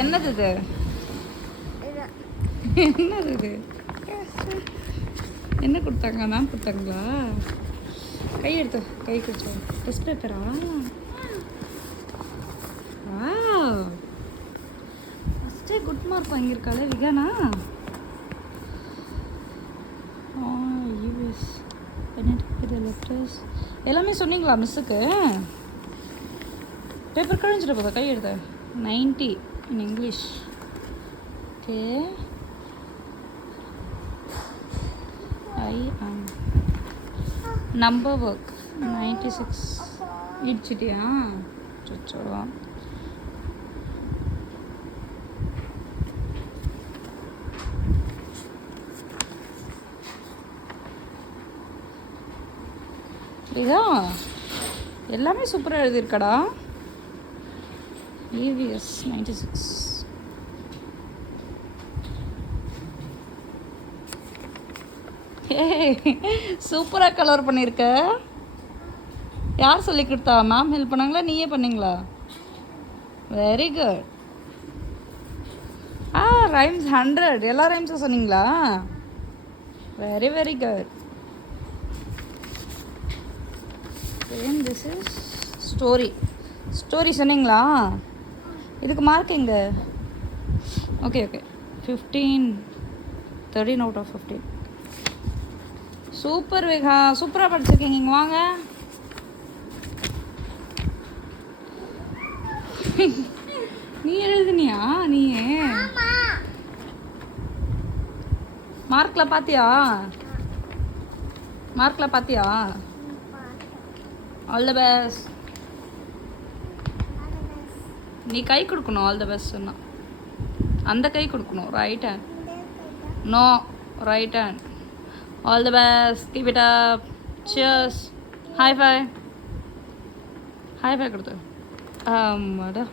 என்னது இது? என்னது இது? என்ன கொடுத்தாங்க? மேம் கொடுத்தாங்களா? கை எடுத்து கை கொடுத்து டெஸ்ட் பேப்பரா? ஃபஸ்ட்டே குட் மார்க் வாங்கியிருக்காளே விகானா. யூஎஸ் லெட்டர்ஸ் எல்லாமே சொன்னீங்களா மிஸ்ஸுக்கு? பேப்பர் கழிஞ்சிட போதா? கை எடுத்த 90 இன் இங்கிலீஷ். ஓகே ஐ ஆம் நம்பர் ஒர்க் 96 இடிச்சிட்டியா? சொச்சோ இதான் எல்லாமே சூப்பராக எழுதியிருக்கடா. EVS 96. சூப்பராக கலர் பண்ணியிருக்க. யார் சொல்லி கொடுத்தா? மேம் ஹெல்ப் பண்ணாங்களா நீயே பண்ணீங்களா? Very good. ரைம்ஸ் 100 எல்லா ரைம்ஸும் சொன்னீங்களா? Very very good. This is story சொன்னீங்களா? இதுக்கு மார்க் எங்க? Okay 15 13 out of 15. சூப்பர் வேகா, சூப்பராக படிச்சிருக்கீங்க. இங்கே வாங்க. நீ எழுதுனியா? நீயே மார்க்கில் பார்த்தியா? All the best. நீ கை கொடுக்கணும். ஆல் த பெஸ்ட் சொன்னா அந்த கை கொடுக்கணும். Right hand. No, right hand. All the best. Keep it up. Cheers. High five கொடுத்து. ஆமாடா.